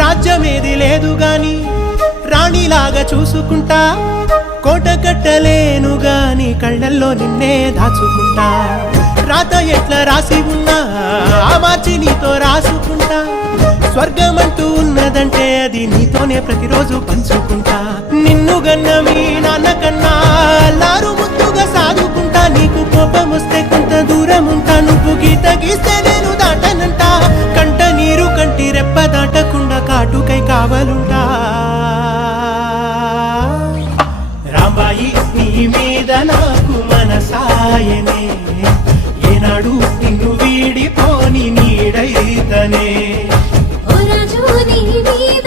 రాజ్యమేది లేదు గాని రాణిలాగా చూసుకుంటా, కోట కట్టలేను గాని కళ్ళల్లో నిన్నే దాచుకుంటా. రాత ఎట్లా రాసి ఉన్నా మార్చి నీతో రాసుకుంటా, స్వర్గమంటూ ఉన్నదంటే అది నీతోనే ప్రతిరోజు పంచుకుంటా. నిన్ను గన్న మీ నాన్న కన్నా లారు ముద్దుగా సాదుకుంటా, నీకు కోపం వస్తే కొంత దూరం ఉంటా, నువ్వు గీత గీస్తే నేను దాటనంట, కంట నీరు కంటి రెప్ప దాటకుండా కాటుకై కావలుంటా. రాంబాయి నీ మీద నాకు మనసాయనే, ఏనాడు నిన్ను వీడిపోని నీడైతనే. ఓ రాజు నీ మీద